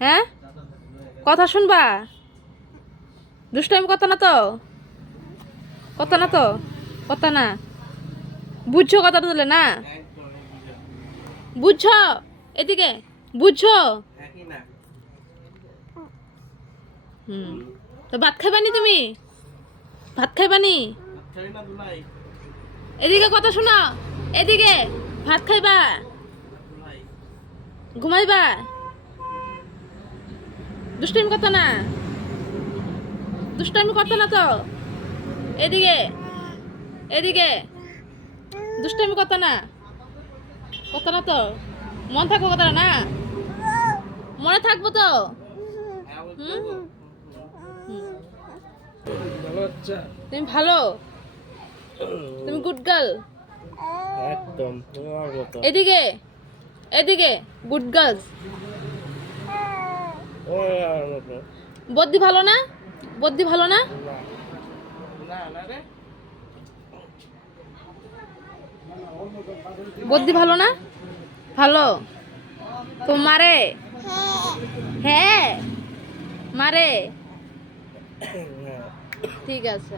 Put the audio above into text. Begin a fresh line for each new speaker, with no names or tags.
হ্যাঁ? কথা শুনবা? দুষ্টাইম কথা না তো? কথা না তো? কথা না? বুঝছ কথা তুলে না? বুঝছ? এদিকে, বুঝছ? হুম। তো ভাত খাইবানি তুমি? ভাত খাইবানি এদিকে কথা শোনো। এদিকে, ভাত খাইবা? ঘুমাইবা? দুষ্টাইমি কথা না। দুষ্টাইমি কথা না তো। এদিকে এদিকে। দুষ্টাইমি কথা না। কথা না তো। মন থাকব কথা না মনে থাকব তো। তুমি ভালো? তুমি গুড গার্ল
একদম
এদিকে এদিকে গুড গার্লস
তোমার
বদ্যি ভালো না? বদ্যি ভালো না? বদ্যি ভালো না? ভালো। তো মারে। হ্যাঁ। মারে। ঠিক আছে।